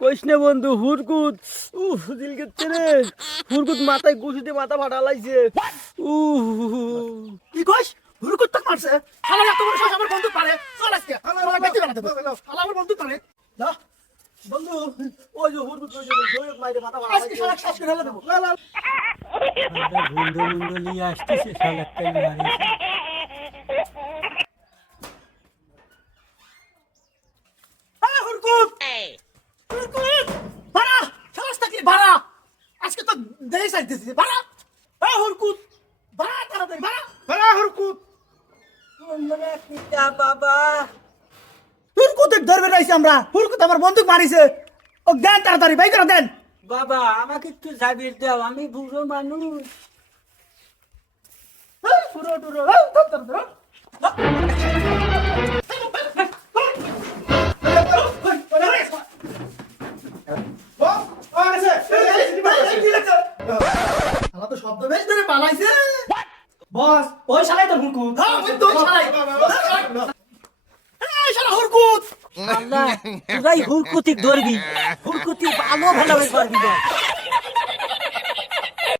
কইসনে বন্ধু হুরকুত দিল কেটে রে হুরকুত মাথায় গুছিতে মাথা ফাটা লাইছে কি কইস হুরকুত তক মারছে শালা এত বড় সাহস আমার বন্ধু পারে চল আজকে শালা বেঁচে গেল শালা আমার বন্ধু পারে না বন্ধু ওই যে হুরকুত ওই যে জয়ক মাইরে মাথা ফাটা আজকে শালা শ্বাস করে দেব বন্ধু বন্ধু নিয়ে আসতেছে শালা কাই মারে হুরকুত হুরকুত ভাড়া শালাস থাকি ভাড়া আজকে তো দেই সাইতেছি ভাড়া হুরকুত ভাড়া তাড়াতাড়ি ভাড়া হুরকুত তোমরা পিতা বাবা হুরকুতের ধরবে রাইছি আমরা হুরকুত আমার বন্দুক মারিছে ও দেন তাড়াতাড়ি বাই করে দেন বাবা আমাকে একটু জাবির দাও আমি বুড়ো মানুষ পুরো টুরো ধর ধর ধর বস ওই শালাই তো হুরকুত হ্যাঁ ওই তো শালাই এই শালা হুরকুত আল্লাহ তোরাই হুরকুতি ধরবি হুরকুতি ভালো ভালো পারবি